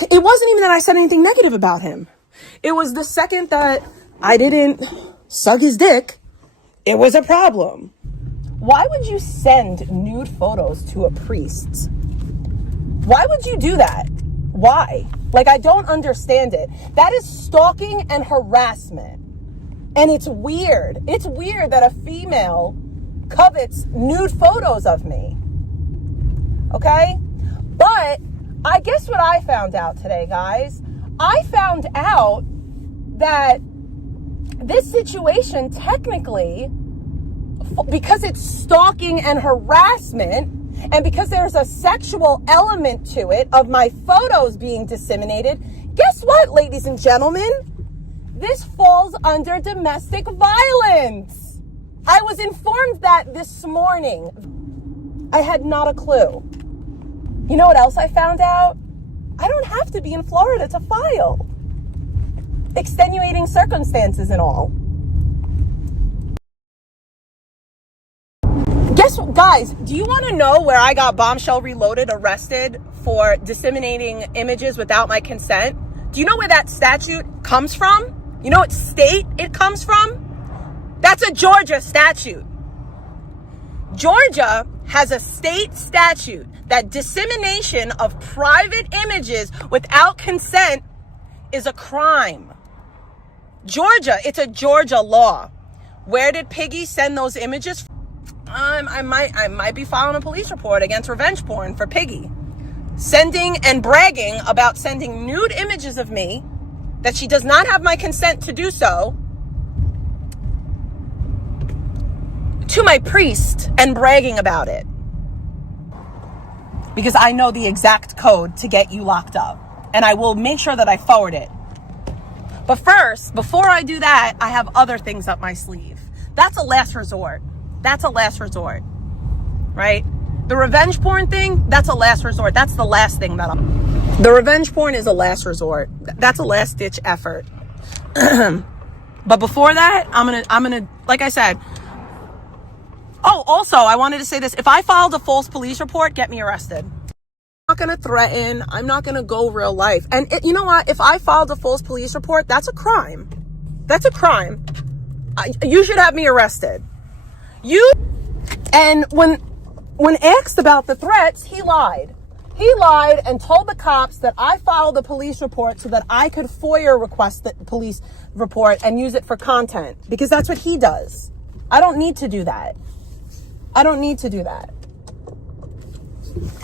It wasn't even that I said anything negative about him. It was the second that I didn't suck his dick, it was a problem. Why would you send nude photos to a priest? Why would you do that? Why? Like, I don't understand it. That is stalking and harassment. And it's weird. It's weird that a female covets nude photos of me. Okay? But I guess what I found out today, guys, I found out that this situation technically, because it's stalking and harassment, and because there's a sexual element to it of my photos being disseminated, guess what, ladies and gentlemen? This falls under domestic violence. I was informed that this morning. I had not a clue. You know what else I found out? I don't have to be in Florida to file. Extenuating circumstances and all. Guess what, guys, do you want to know where I got Bombshell Reloaded arrested for disseminating images without my consent? Do you know where that statute comes from? You know what state it comes from? That's a Georgia statute. Georgia has a state statute that dissemination of private images without consent is a crime. Georgia, it's a Georgia law. Where did Piggy send those images from? I might be filing a police report against revenge porn for Piggy. Sending and bragging about sending nude images of me that she does not have my consent to do so to my priest and bragging about it. Because I know the exact code to get you locked up. And I will make sure that I forward it. But first, before I do that, I have other things up my sleeve. That's a last resort. That's a last resort, right? The revenge porn thing, that's a last resort. That's the last thing that the revenge porn is a last resort. That's a last ditch effort. But before that, I'm gonna, like I said. Oh, also, I wanted to say this. If I filed a false police report, get me arrested. I'm not gonna threaten. I'm not gonna go real life. And you know what? If I filed a false police report, that's a crime. That's a crime. You should have me arrested. And when asked about the threats, he lied. He lied and told the cops that I filed a police report so that I could FOIA request the police report and use it for content, because that's what he does. I don't need to do that. I don't need to do that.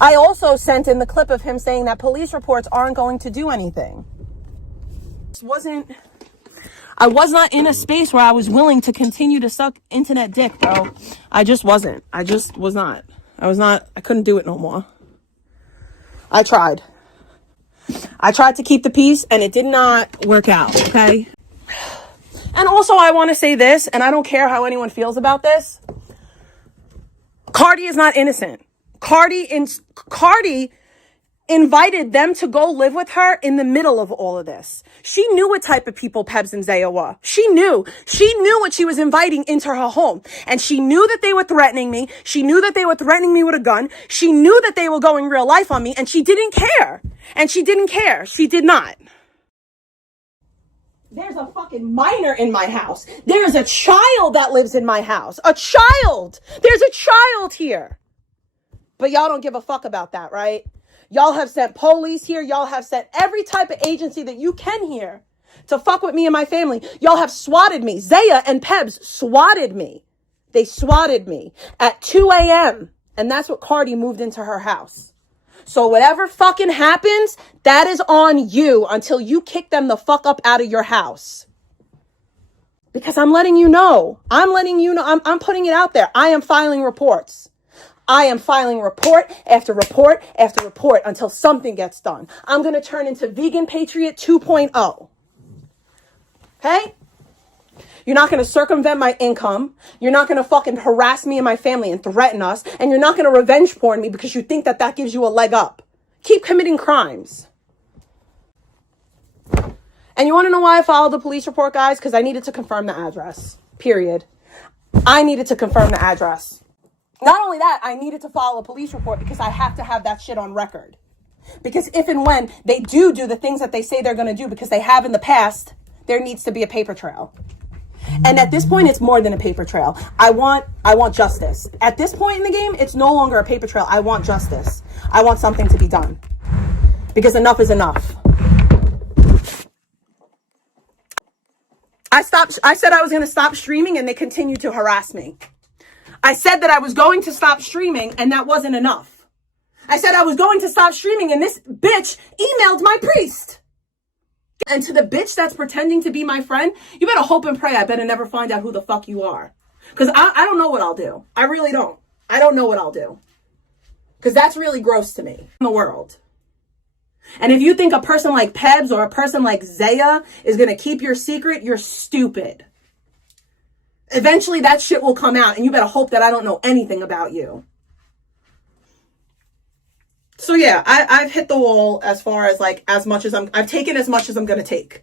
I also sent in the clip of him saying that police reports aren't going to do anything. I was not in a space where I was willing to continue to suck internet dick, bro. I just wasn't. I just was not. I couldn't do it no more. I tried to keep the peace and it did not work out, okay? And also I want to say this, and I don't care how anyone feels about this. Cardi is not innocent. Cardi invited them to go live with her in the middle of all of this. She knew what type of people Pebs and Zaya were. She knew what she was inviting into her home. And she knew that they were threatening me. She knew that they were threatening me with a gun. She knew that they were going real life on me, and she didn't care. And she didn't care. She did not. There's a fucking minor in my house. There's a child that lives in my house. A child. There's a child here. But y'all don't give a fuck about that, right? Y'all have sent police here. Y'all have sent every type of agency that you can here to fuck with me and my family. Y'all have swatted me. Zaya and Pebs swatted me. They swatted me at 2 a.m. And that's what Cardi moved into her house. So whatever fucking happens, that is on you until you kick them the fuck up out of your house. Because I'm letting you know. I'm putting it out there. I am filing reports. I am filing report after report after report until something gets done. I'm going to turn into Vegan Patriot 2.0. Okay? You're not going to circumvent my income. You're not going to fucking harass me and my family and threaten us. And you're not going to revenge porn me because you think that that gives you a leg up. Keep committing crimes. And you want to know why I filed the police report, guys? Because I needed to confirm the address. Period. I needed to confirm the address. Not only that, I needed to file a police report because I have to have that shit on record. Because if and when they do the things that they say they're going to do, because they have in the past, there needs to be a paper trail. And at this point, it's more than a paper trail. I want justice. At this point in the game, it's no longer a paper trail. I want justice. I want something to be done. Because enough is enough. I said I was going to stop streaming, and they continued to harass me. I said that I was going to stop streaming, and that wasn't enough. I said I was going to stop streaming, and this bitch emailed my priest. And to the bitch that's pretending to be my friend, you better hope and pray I better never find out who the fuck you are. Because I don't know what I'll do. I really don't. I don't know what I'll do. Because that's really gross to me in the world. And if you think a person like Pebs or a person like Zaya is going to keep your secret, you're stupid. Eventually that shit will come out, and you better hope that I don't know anything about you. So yeah, I've hit the wall as far as like I've taken as much as I'm going to take.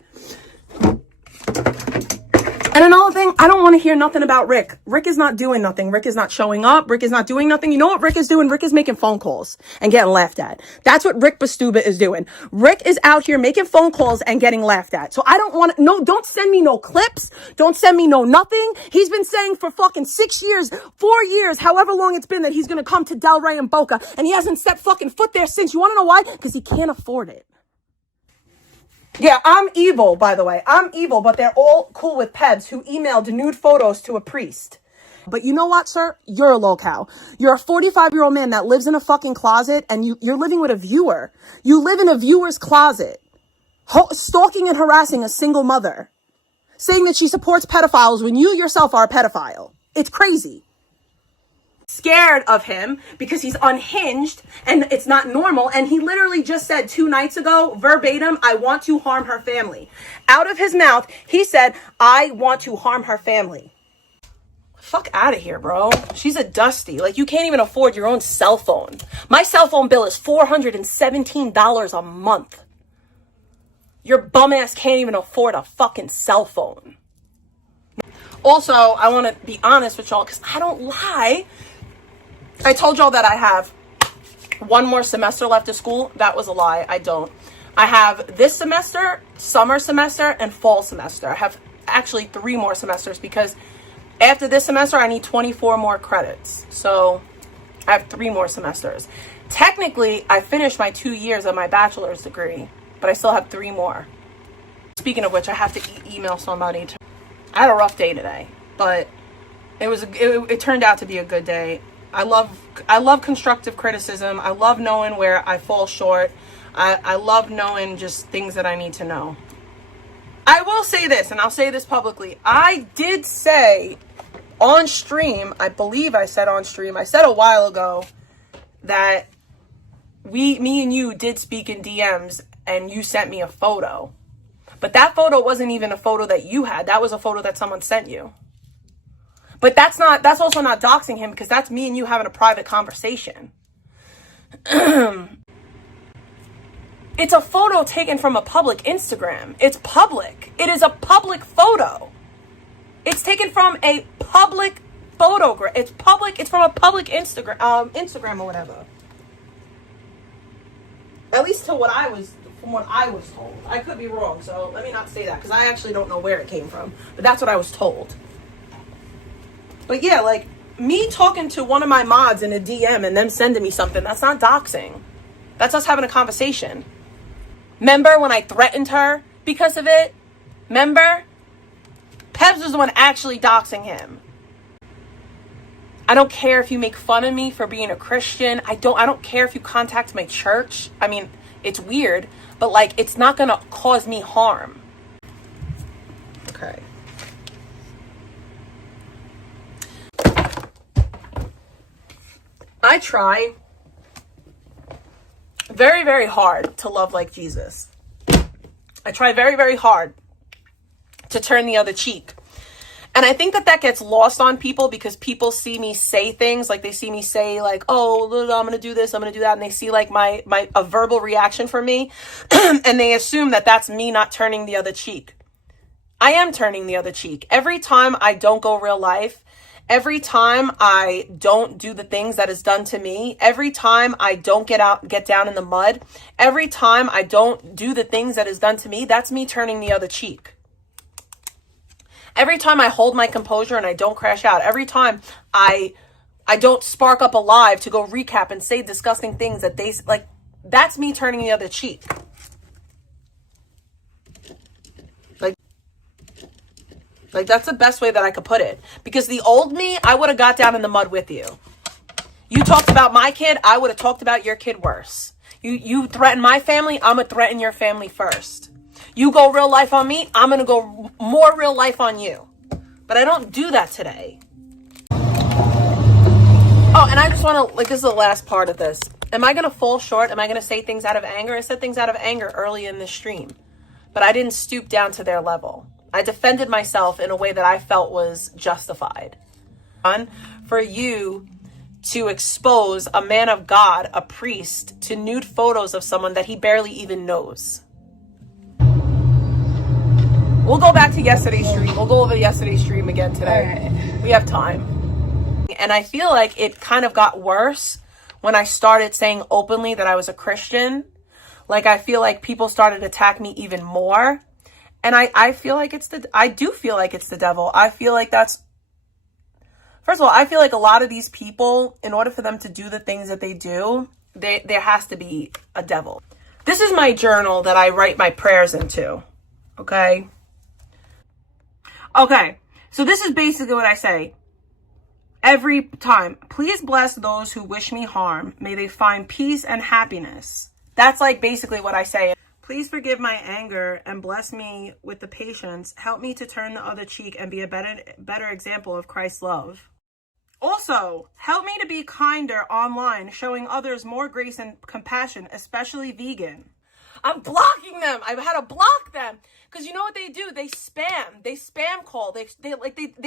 And another thing, I don't want to hear nothing about Rick. Rick is not doing nothing. Rick is not showing up. Rick is not doing nothing. You know what Rick is doing? Rick is making phone calls and getting laughed at. That's what Rick Bastuba is doing. Rick is out here making phone calls and getting laughed at. So I don't want to, don't send me no clips. Don't send me no nothing. He's been saying for fucking 6 years, 4 years, however long it's been, that he's going to come to Delray and Boca. And he hasn't set fucking foot there since. You want to know why? Because he can't afford it. Yeah, I'm evil, by the way. I'm evil, but they're all cool with Pebs, who emailed nude photos to a priest. But you know what, sir? You're a low-cow. You're a 45-year-old man that lives in a fucking closet, and you're living with a viewer. You live in a viewer's closet, stalking and harassing a single mother, saying that she supports pedophiles when you yourself are a pedophile. It's crazy. Scared of him because he's unhinged and it's not normal. And he literally just said 2 nights ago, verbatim, I want to harm her family. Out of his mouth, he said, I want to harm her family. Fuck out of here, bro. She's a dusty. Like, you can't even afford your own cell phone. My cell phone bill is $417 a month. Your bum ass can't even afford a fucking cell phone. Also, I want to be honest with y'all, because I don't lie. I told y'all that I have 1 more semester left of school. That was a lie. I don't. I have this semester, summer semester, and fall semester. I have actually 3 more semesters, because after this semester, I need 24 more credits. So I have 3 more semesters. Technically, I finished my 2 years of my bachelor's degree, but I still have 3 more. Speaking of which, I have to email somebody. I had a rough day today, but it turned out to be a good day. I love constructive criticism. I love knowing where I fall short. I love knowing just things that I need to know. I will say this, and I'll say this publicly. I did say on stream, I believe I said on stream, I said a while ago that me and you did speak in DMs, and you sent me a photo. But that photo wasn't even a photo that you had. That was a photo that someone sent you. But that's also not doxing him, because that's me and you having a private conversation. It's a photo taken from a public Instagram. It's public. It is a public photo. It's taken from a public photograph. It's public. It's from a public Instagram or whatever. At least from what I was told. I could be wrong, so let me not say that, because I actually don't know where it came from. But that's what I was told. But yeah, like, me talking to one of my mods in a DM and them sending me something, that's not doxing. That's us having a conversation. Remember when I threatened her because of it? Remember? Pebs was the one actually doxing him. I don't care if you make fun of me for being a Christian. I don't care if you contact my church. I mean, it's weird, but like, it's not gonna cause me harm. Okay. I try very, very hard to love like Jesus. I try very, very hard to turn the other cheek. And I think that gets lost on people, because people see me say things, like they see me say like, oh, I'm going to do this, I'm going to do that. And they see like a verbal reaction from me and they assume that that's me not turning the other cheek. I am turning the other cheek. Every time I don't go real life every time I don't do the things that is done to me, every time I don't get down in the mud, every time I don't do the things that is done to me, that's me turning the other cheek. Every time I hold my composure and I don't crash out, every time I don't spark up a live to go recap and say disgusting things that they like, that's me turning the other cheek. Like that's the best way that I could put it. Because the old me, I would have got down in the mud with you. You talked about my kid, I would have talked about your kid worse. You threaten my family, I'm going to threaten your family first. You go real life on me, I'm going to go more real life on you. But I don't do that today. Oh, and I just want to, like, this is the last part of this. Am I going to fall short? Am I going to say things out of anger? I said things out of anger early in this stream. But I didn't stoop down to their level. I defended myself in a way that I felt was justified. For you to expose a man of God, a priest, to nude photos of someone that he barely even knows. We'll go back to yesterday's stream. We'll go over yesterday's stream again today. Right. We have time. And I feel like it kind of got worse when I started saying openly that I was a Christian. Like, I feel like people started attacking me even more. And I feel like I do feel like it's the devil. I feel like first of all, I feel like a lot of these people, in order for them to do the things that they do, there has to be a devil. This is my journal that I write my prayers into. Okay. So this is basically what I say every time. Please bless those who wish me harm. May they find peace and happiness. That's like basically what I say. Please forgive my anger and bless me with the patience. Help me to turn the other cheek and be a better example of Christ's love. Also, help me to be kinder online, showing others more grace and compassion, especially vegan. I'm blocking them. I've had to block them because you know what they do? They spam. They spam call. They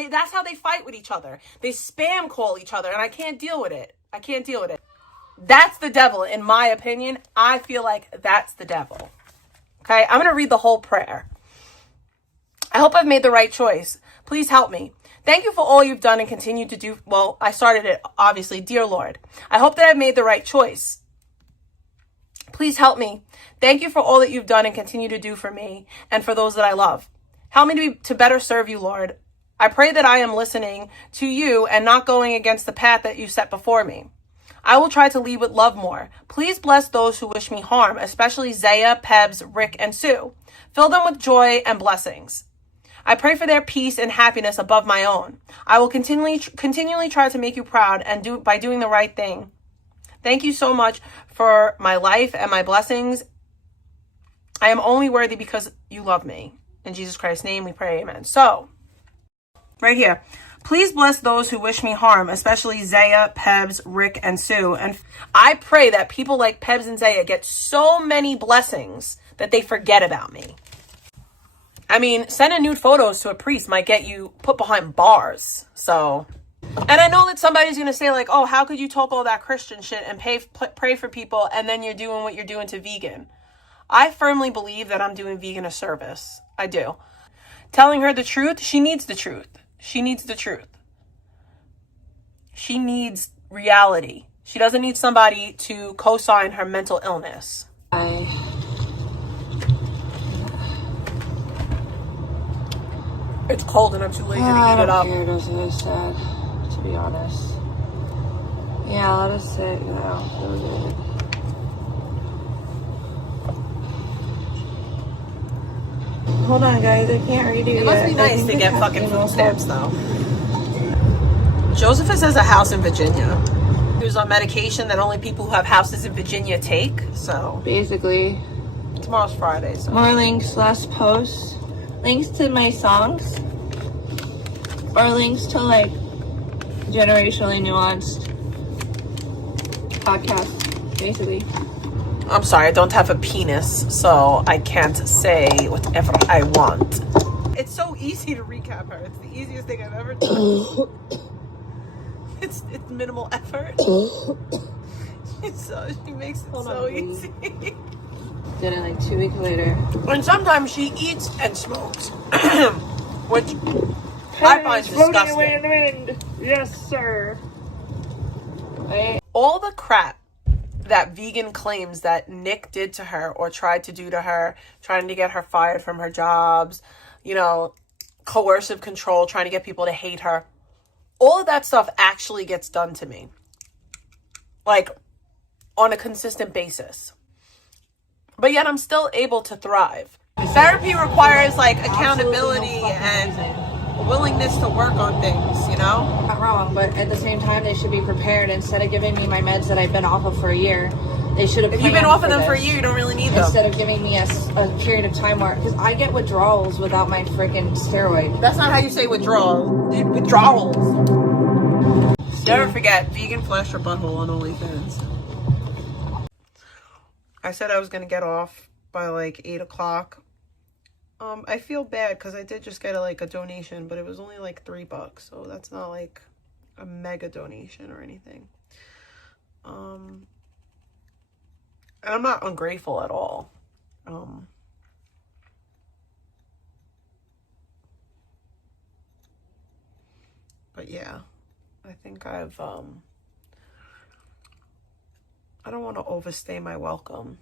that's how they fight with each other. They spam call each other, and I can't deal with it. That's the devil, in my opinion. I feel like that's the devil. Okay, I'm going to read the whole prayer. I hope I've made the right choice. Please help me. Thank you for all you've done and continue to do. Well, I started it, obviously. Dear Lord, I hope that I've made the right choice. Please help me. Thank you for all that you've done and continue to do for me and for those that I love. Help me to better serve you, Lord. I pray that I am listening to you and not going against the path that you set before me. I will try to lead with love more. Please bless those who wish me harm, especially Zaya, Pebs, Rick, and Sue. Fill them with joy and blessings. I pray for their peace and happiness above my own. I will continually try to make you proud and by doing the right thing. Thank you so much for my life and my blessings. I am only worthy because you love me. In Jesus Christ's name we pray, amen. So, right here. Please bless those who wish me harm, especially Zaya, Pebs, Rick, and Sue. And I pray that people like Pebs and Zaya get so many blessings that they forget about me. I mean, sending nude photos to a priest might get you put behind bars. So, and I know that somebody's going to say like, oh, how could you talk all that Christian shit and pray for people and then you're doing what you're doing to vegan? I firmly believe that I'm doing vegan a service. I do. Telling her the truth, she needs the truth. She needs the truth. She needs reality. She doesn't need somebody to co-sign her mental illness. It's cold and I'm too lazy to heat it up. It was really sad, to be honest. Yeah, let us sit, you know, so good. Hold on, guys, I can't read it. It must be nice to get fucking food stamps, though. Josephus has a house in Virginia. He was on medication that only people who have houses in Virginia take, so. Basically. Tomorrow's Friday, so. More links, last post. Links to my songs. Or links to, like, generationally nuanced podcasts, basically. I'm sorry, I don't have a penis, so I can't say whatever I want. It's so easy to recap her. It's the easiest thing I've ever done. It's minimal effort. She makes it so easy. Did it like 2 weeks later. And sometimes she eats and smokes, which I find Floating away disgusting. in the wind. Yes, sir. Right? All the crap that vegan claims that Nick did to her or tried to do to her, trying to get her fired from her jobs, you know, coercive control, trying to get people to hate her. All of that stuff actually gets done to me. Like, on a consistent basis. But yet I'm still able to thrive. Therapy requires, like, accountability and willingness to work on things, you know? Not wrong, but at the same time, they should be prepared. Instead of giving me my meds that I've been off of for a year, they should have. If you've been off of them for a year, you don't really need them. Instead of giving me a period of time where, because I get withdrawals without my freaking steroid. That's not how you say withdrawals. Withdrawals. Never forget, vegan flesh or butthole on OnlyFans. I said I was going to get off by like 8 o'clock. I feel bad because I did just get a donation, but it was only like $3, so that's not like a mega donation or anything. And I'm not ungrateful at all. But yeah, I think I don't want to overstay my welcome.